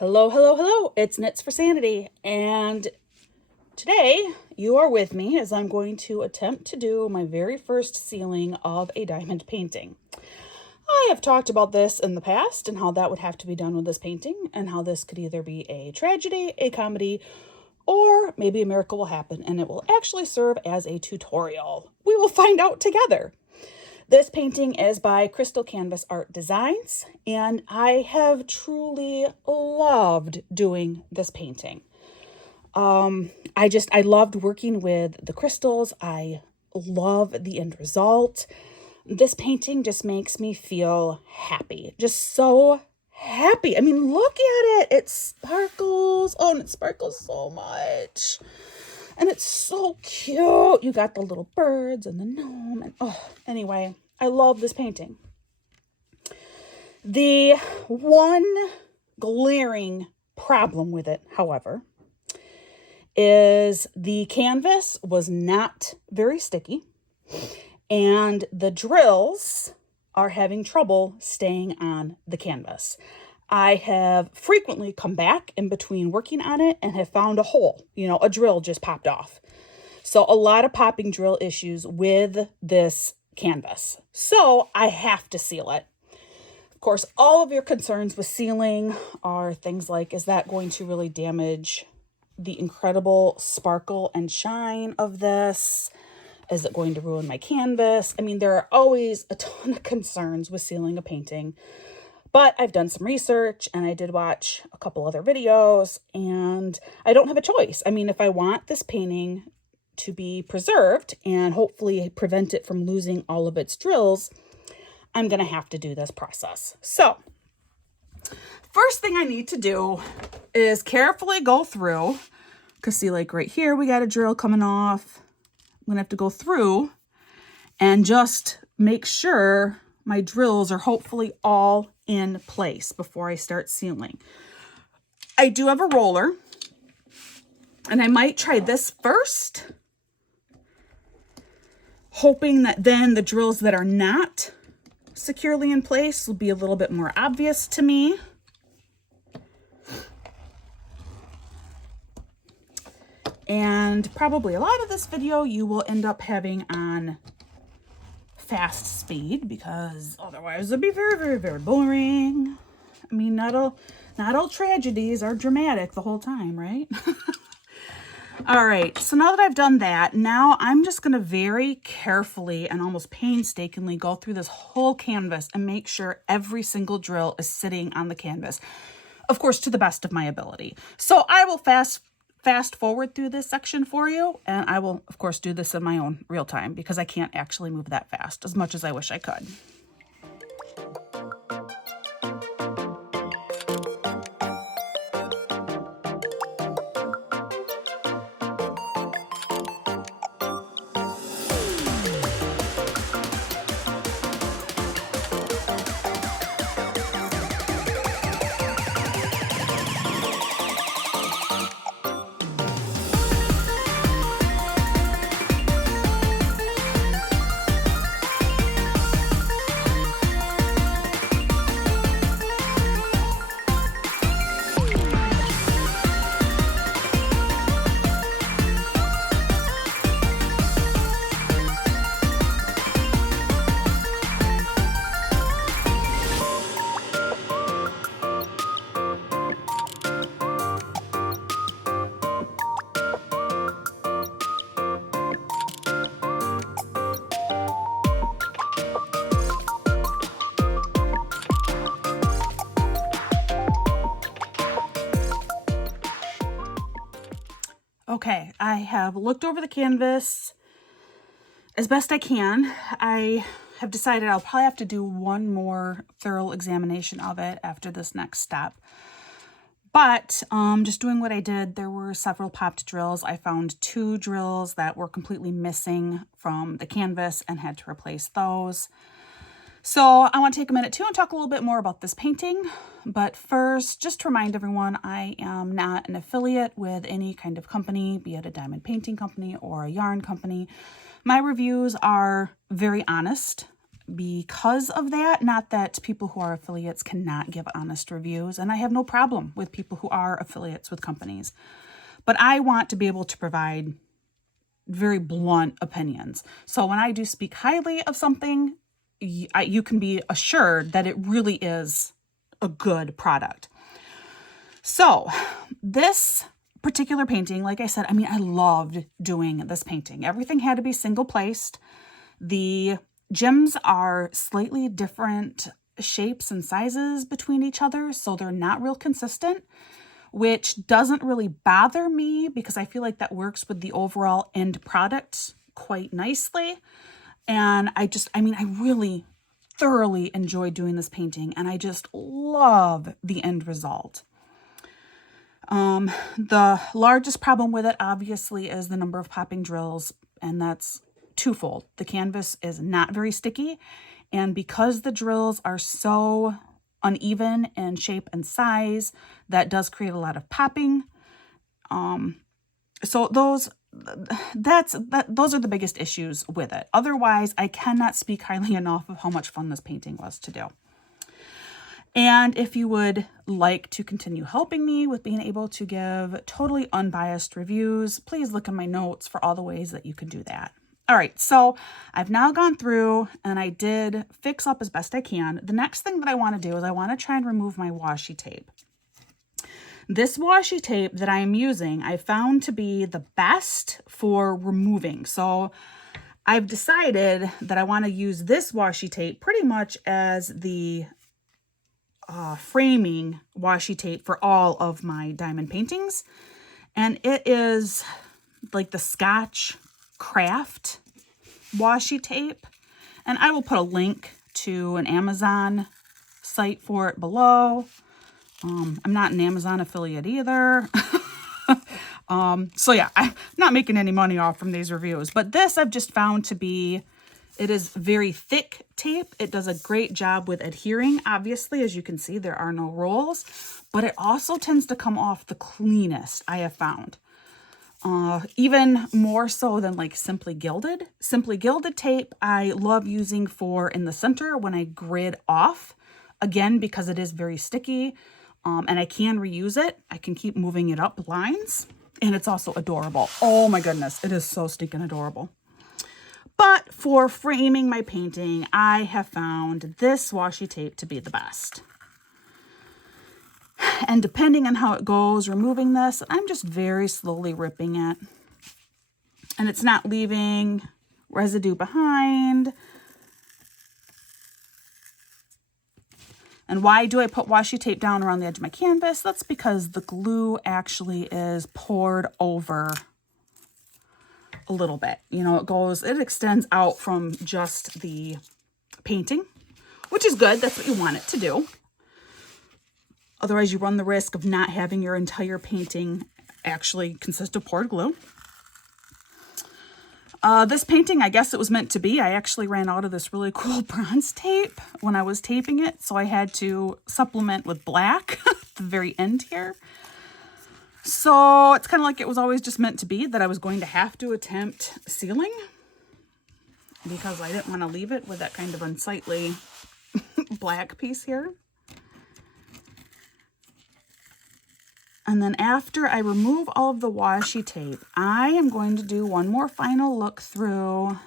Hello, hello, hello. It's Knits for Sanity. And today you are with me as I'm going to attempt to do my very first sealing of a diamond painting. I have talked about this in the past and how that would have to be done with this painting and how this could either be a tragedy, a comedy, or maybe a miracle will happen and it will actually serve as a tutorial. We will find out together. This painting is by Crystal Canvas Art Designs, and I have truly loved doing this painting. I loved working with the crystals. I love the end result. This painting just makes me feel happy, just so happy. I mean, look at it. It sparkles. Oh, and it sparkles so much. And it's so cute. You got the little birds and the gnome. And anyway, I love this painting. The one glaring problem with it, however, is the canvas was not very sticky. And the drills are having trouble staying on the canvas. I have frequently come back in between working on it and have found a hole, a drill just popped off. So a lot of popping drill issues with this canvas. So I have to seal it. Of course, all of your concerns with sealing are things like, is that going to really damage the incredible sparkle and shine of this? Is it going to ruin my canvas? I mean, there are always a ton of concerns with sealing a painting. But I've done some research and I did watch a couple other videos and I don't have a choice. I mean, if I want this painting to be preserved and hopefully prevent it from losing all of its drills, I'm going to have to do this process. So first thing I need to do is carefully go through, because see, like right here, we got a drill coming off. I'm going to have to go through and just make sure my drills are hopefully all in place before I start sealing. I do have a roller and I might try this first, hoping that then the drills that are not securely in place will be a little bit more obvious to me. And probably a lot of this video you will end up having on fast speed because otherwise it'd be very, very, very boring. I mean, not all tragedies are dramatic the whole time, right? All right, so now that I've done that, now I'm just going to very carefully and almost painstakingly go through this whole canvas and make sure every single drill is sitting on the canvas, of course, to the best of my ability. So I will fast forward through this section for you, and I will, of course, do this in my own real time because I can't actually move that fast as much as I wish I could. Okay, I have looked over the canvas as best I can. I have decided I'll probably have to do one more thorough examination of it after this next step. But just doing what I did, there were several popped drills. I found 2 drills that were completely missing from the canvas and had to replace those. So I want to take a minute too and talk a little bit more about this painting. But first, just to remind everyone, I am not an affiliate with any kind of company, be it a diamond painting company or a yarn company. My reviews are very honest. because of that. Not that people who are affiliates cannot give honest reviews, and I have no problem with people who are affiliates with companies. But I want to be able to provide very blunt opinions. So when I do speak highly of something, you can be assured that it really is a good product. So this particular painting, like I said, I mean, I loved doing this painting. Everything had to be single placed. The gems are slightly different shapes and sizes between each other, so they're not real consistent, which doesn't really bother me because I feel like that works with the overall end product quite nicely. And I really thoroughly enjoyed doing this painting, and I just love the end result. The largest problem with it, obviously, is the number of popping drills, and that's twofold. The canvas is not very sticky, and because the drills are so uneven in shape and size, that does create a lot of popping. So those are the biggest issues with it. Otherwise, I cannot speak highly enough of how much fun this painting was to do. And if you would like to continue helping me with being able to give totally unbiased reviews, please look in my notes for all the ways that you can do that. All right, so I've now gone through and I did fix up as best I can. The next thing that I want to do is I want to try and remove my washi tape. This washi tape that I am using, I found to be the best for removing. So I've decided that I want to use this washi tape pretty much as the framing washi tape for all of my diamond paintings. And it is like the Scotch Craft washi tape. And I will put a link to an Amazon site for it below. I'm not an Amazon affiliate either. So yeah, I'm not making any money off from these reviews. But this I've just found to be, it is very thick tape. It does a great job with adhering. Obviously, as you can see, there are no rolls, but it also tends to come off the cleanest, I have found. Even more so than like Simply Gilded. Simply Gilded tape I love using for in the center when I grid off. Again, because it is very sticky, and I can reuse it. I can keep moving it up lines, and it's also adorable. Oh my goodness, it is so stinking adorable. But for framing my painting, I have found this washi tape to be the best. And depending on how it goes, removing this, I'm just very slowly ripping it. And it's not leaving residue behind. And why do I put washi tape down around the edge of my canvas? That's because the glue actually is poured over a little bit. You know, it extends out from just the painting, which is good. That's what you want it to do. Otherwise, you run the risk of not having your entire painting actually consist of poured glue. This painting, I guess it was meant to be. I actually ran out of this really cool bronze tape when I was taping it, so I had to supplement with black at the very end here. So it's kind of like it was always just meant to be that I was going to have to attempt sealing because I didn't want to leave it with that kind of unsightly black piece here. And then after I remove all of the washi tape, I am going to do one more final look through,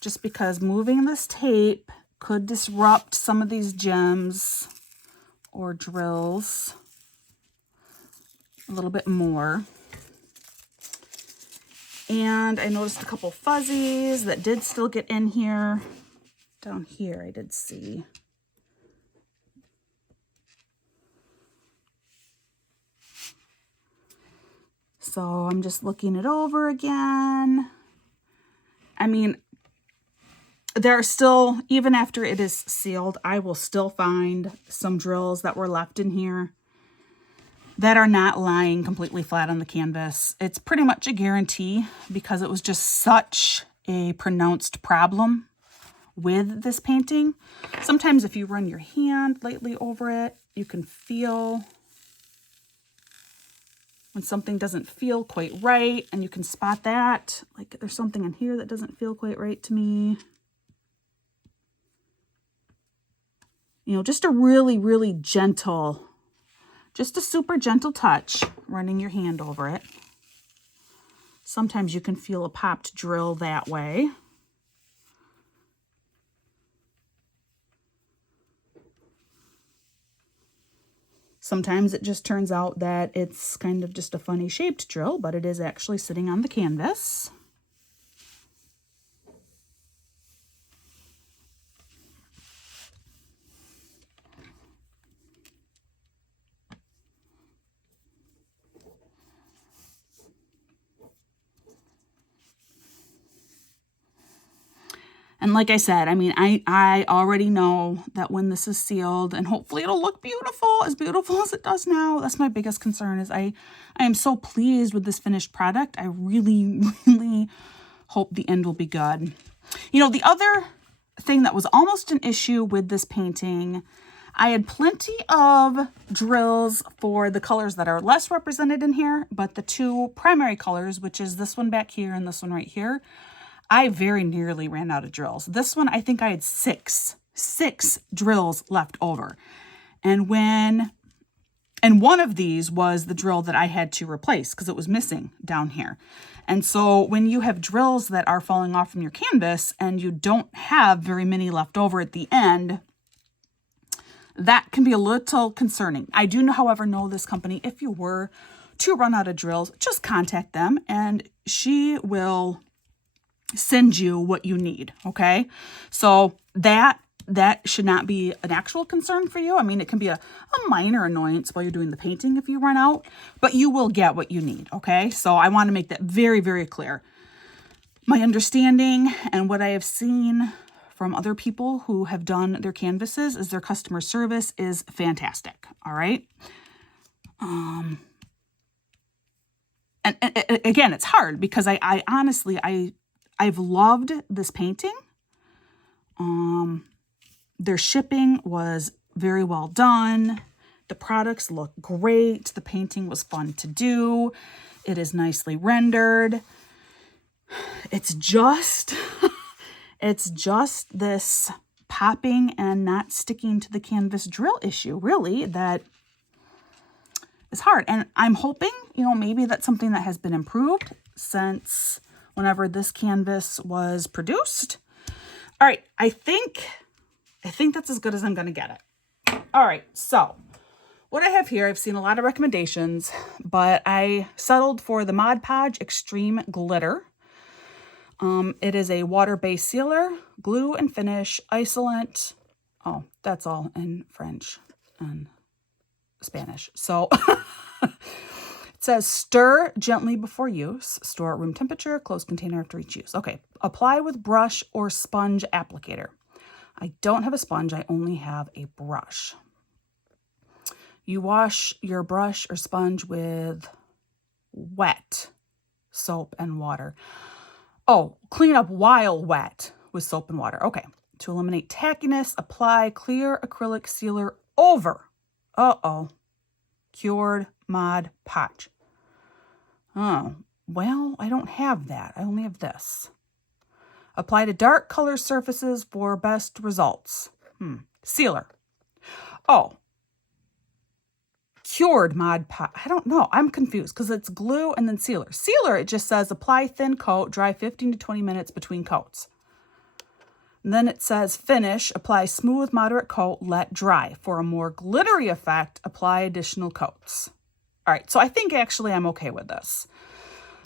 just because moving this tape could disrupt some of these gems or drills a little bit more. And I noticed a couple fuzzies that did still get in here. Down here I did see. So I'm just looking it over again. I mean, there are still, even after it is sealed, I will still find some drills that were left in here that are not lying completely flat on the canvas. It's pretty much a guarantee because it was just such a pronounced problem with this painting. Sometimes if you run your hand lightly over it, you can feel when something doesn't feel quite right, and you can spot that. Like there's something in here that doesn't feel quite right to me. You know, just a really, really gentle, just a super gentle touch, running your hand over it. Sometimes you can feel a popped drill that way. Sometimes it just turns out that it's kind of just a funny shaped drill, but it is actually sitting on the canvas. And like I said, I mean, I already know that when this is sealed, and hopefully it'll look beautiful as it does now. That's my biggest concern, is I am so pleased with this finished product. I really, really hope the end will be good. You know, the other thing that was almost an issue with this painting, I had plenty of drills for the colors that are less represented in here, but the two primary colors, which is this one back here and this one right here, I very nearly ran out of drills. This one, I think I had six drills left over. And one of these was the drill that I had to replace because it was missing down here. And so when you have drills that are falling off from your canvas and you don't have very many left over at the end, that can be a little concerning. I do, however, know this company. If you were to run out of drills, just contact them and she will send you what you need. Okay. So that should not be an actual concern for you. I mean, it can be a minor annoyance while you're doing the painting if you run out, but you will get what you need. Okay. So I want to make that very, very clear. My understanding and what I have seen from other people who have done their canvases is their customer service is fantastic. All right. And again, it's hard because I honestly, I've loved this painting. Their shipping was very well done. The products look great. The painting was fun to do. It is nicely rendered. It's just, it's just this popping and not sticking to the canvas drill issue, really, that is hard. And I'm hoping, you know, maybe that's something that has been improved since whenever this canvas was produced. All right, I think that's as good as I'm going to get it. All right, so what I have here, I've seen a lot of recommendations, but I settled for the Mod Podge Extreme Glitter. It is a water-based sealer, glue and finish, isolant. Oh, that's all in French and Spanish. So it says stir gently before use, store at room temperature, close container after each use. Okay, apply with brush or sponge applicator. I don't have a sponge, I only have a brush. You wash your brush or sponge with wet soap and water. Oh, clean up while wet with soap and water. Okay, to eliminate tackiness, apply clear acrylic sealer over. Cured Mod Podge. Oh, well, I don't have that. I only have this. Apply to dark color surfaces for best results. Sealer. Oh. Cured Mod Podge. I don't know. I'm confused because it's glue and then sealer. Sealer, it just says apply thin coat, dry 15 to 20 minutes between coats. And then it says finish, apply smooth, moderate coat, let dry. For a more glittery effect, apply additional coats. All right, so I think actually I'm okay with this.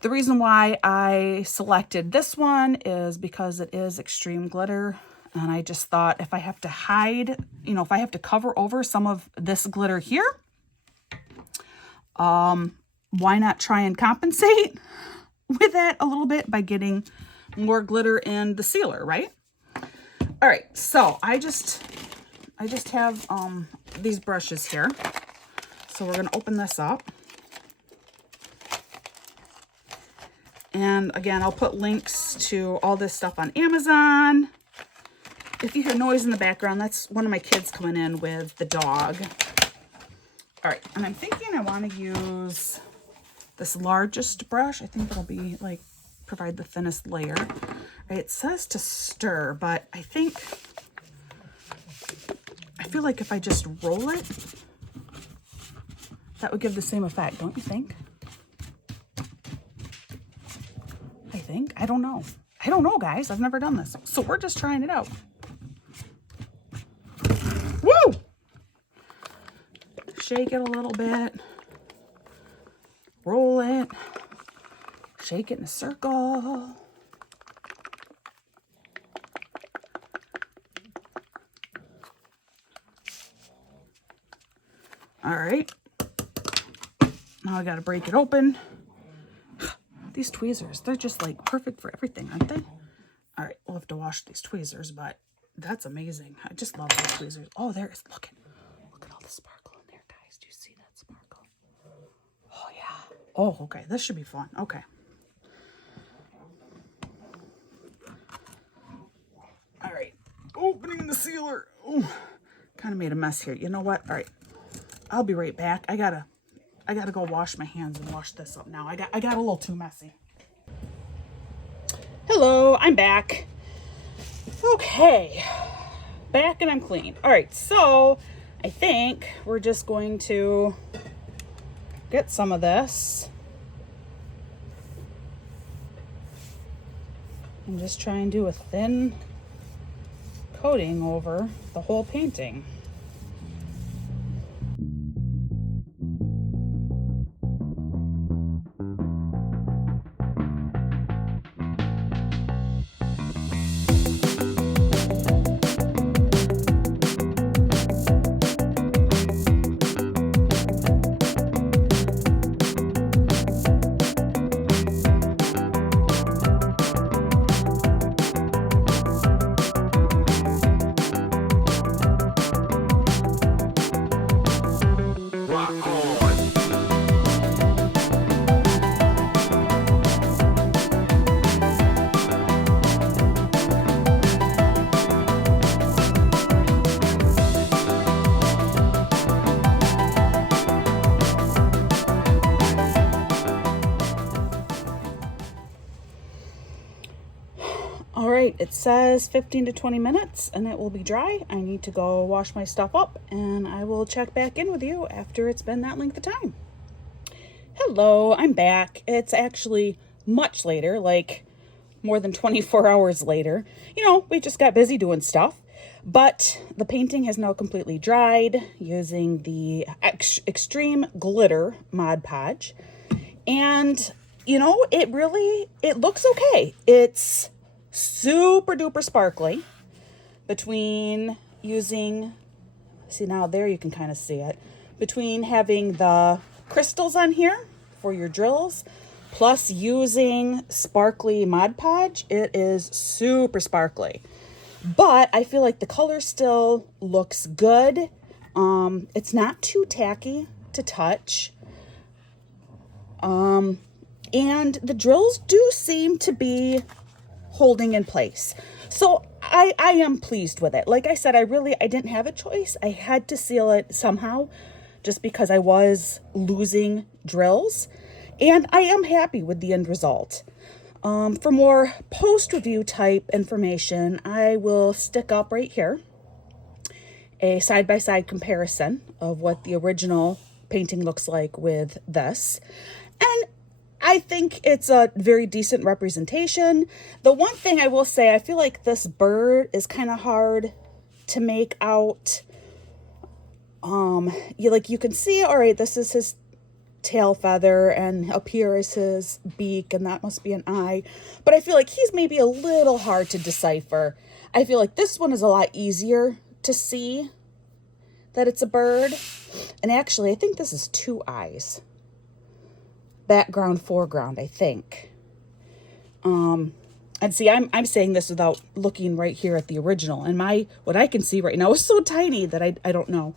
The reason why I selected this one is because it is extreme glitter. And I just thought if I have to hide, you know, if I have to cover over some of this glitter here, why not try and compensate with that a little bit by getting more glitter in the sealer, right? All right, so I just have these brushes here. So we're going to open this up. And again, I'll put links to all this stuff on Amazon. If you hear noise in the background, that's one of my kids coming in with the dog. All right, and I'm thinking I want to use this largest brush. I think it'll be like provide the thinnest layer. Right, it says to stir, but I think feel like if I just roll it, that would give the same effect, don't you think? I don't know. I don't know, guys. I've never done this. So we're just trying it out. Woo! Shake it a little bit. Roll it. Shake it in a circle. All right. Now I got to break it open. These tweezers, they're just like perfect for everything, aren't they? All right, we'll have to wash these tweezers, but that's amazing. I just love those tweezers. Oh, there is, look at all the sparkle in there, guys. Do you see that sparkle? Oh, yeah. Oh, okay, this should be fun. Okay. All right, opening the sealer. Ooh, kind of made a mess here. You know what? All right, I'll be right back. I gotta go wash my hands and wash this up now. I got a little too messy. Hello, I'm back. Okay, back and I'm clean. All right, so I think we're just going to get some of this and just try and do a thin coating over the whole painting. All right, it says 15 to 20 minutes and it will be dry. I need to go wash my stuff up and I will check back in with you after it's been that length of time. Hello, I'm back. It's actually much later, like more than 24 hours later. You know, we just got busy doing stuff, but the painting has now completely dried using the Extreme Glitter Mod Podge. And, you know, it looks okay. It's super duper sparkly between using, see now there you can kind of see it, between having the crystals on here for your drills plus using sparkly Mod Podge. It is super sparkly, but I feel like the color still looks good. It's not too tacky to touch. And the drills do seem to be holding in place. So I am pleased with it. Like I said, I didn't have a choice. I had to seal it somehow just because I was losing drills. And I am happy with the end result. For more post-review type information, I will stick up right here a side-by-side comparison of what the original painting looks like with this. And I think it's a very decent representation. The one thing I will say, I feel like this bird is kind of hard to make out. You can see, all right, this is his tail feather and up here is his beak and that must be an eye. But I feel like he's maybe a little hard to decipher. I feel like this one is a lot easier to see that it's a bird. And actually, I think this is two eyes. Background, foreground, I think. And see, I'm saying this without looking right here at the original. And what I can see right now is so tiny that I don't know.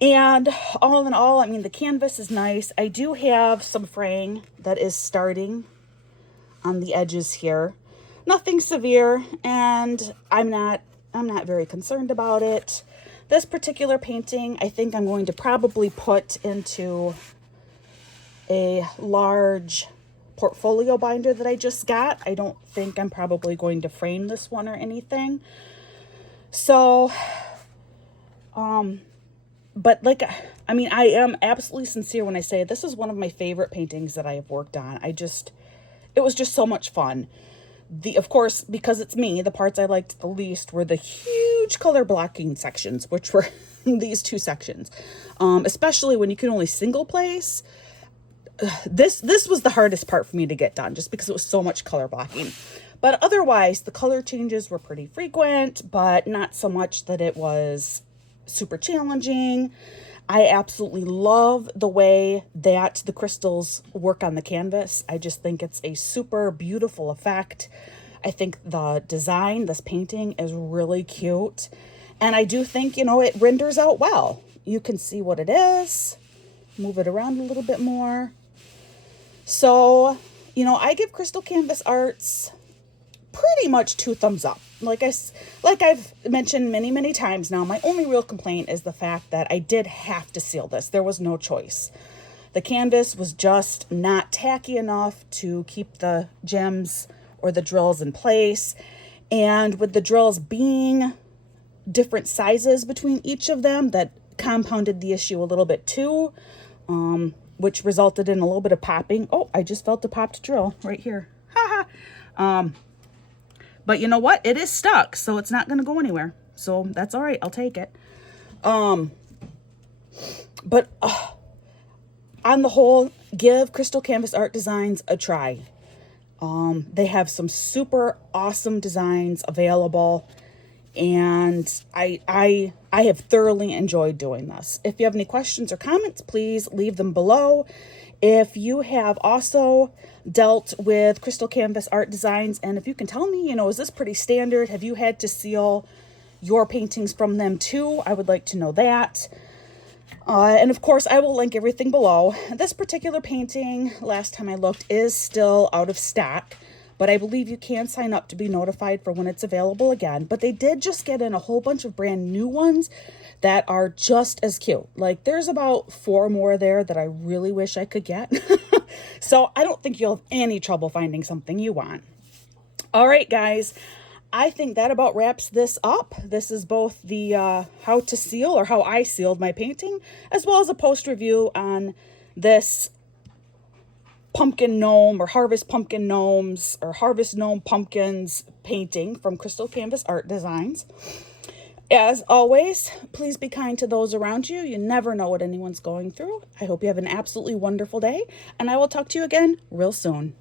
And all in all, I mean, the canvas is nice. I do have some fraying that is starting on the edges here. Nothing severe, and I'm not very concerned about it. This particular painting, I think I'm going to probably put into a large portfolio binder that I just got. I don't think I'm probably going to frame this one or anything. So, but like, I mean, I am absolutely sincere when I say this is one of my favorite paintings that I have worked on. It was just so much fun. Of course, because it's me, the parts I liked the least were the huge color blocking sections, which were these two sections. Especially when you can only single place. This was the hardest part for me to get done, just because it was so much color blocking. But otherwise, the color changes were pretty frequent, but not so much that it was super challenging. I absolutely love the way that the crystals work on the canvas. I just think it's a super beautiful effect. I think the design, this painting, is really cute. And I do think, it renders out well. You can see what it is. Move it around a little bit more. So, I give Crystal Canvas Arts pretty much 2 thumbs up. Like I've mentioned many, many times now, my only real complaint is the fact that I did have to seal this. There was no choice. The canvas was just not tacky enough to keep the gems or the drills in place. And with the drills being different sizes between each of them, that compounded the issue a little bit too, which resulted in a little bit of popping. Oh, I just felt a popped drill right here. But you know what? It is stuck, so it's not going to go anywhere. So that's all right. I'll take it. But on the whole, give Crystal Canvas Art Designs a try. They have some super awesome designs available, and I have thoroughly enjoyed doing this. If you have any questions or comments, please leave them below. If you have also dealt with Crystal Canvas Art Designs, and if you can tell me, is this pretty standard? Have you had to seal your paintings from them too? I would like to know that. And of course, I will link everything below. This particular painting, last time I looked, is still out of stock, but I believe you can sign up to be notified for when it's available again. But they did just get in a whole bunch of brand new ones that are just as cute. Like, there's about 4 more there that I really wish I could get. So I don't think you'll have any trouble finding something you want. All right, guys. I think that about wraps this up. This is both the how to seal, or how I sealed my painting, as well as a post review on this pumpkin gnome, or harvest pumpkin gnomes, or harvest gnome pumpkins painting from Crystal Canvas Art Designs. As always, please be kind to those around you. You never know what anyone's going through. I hope you have an absolutely wonderful day, and I will talk to you again real soon.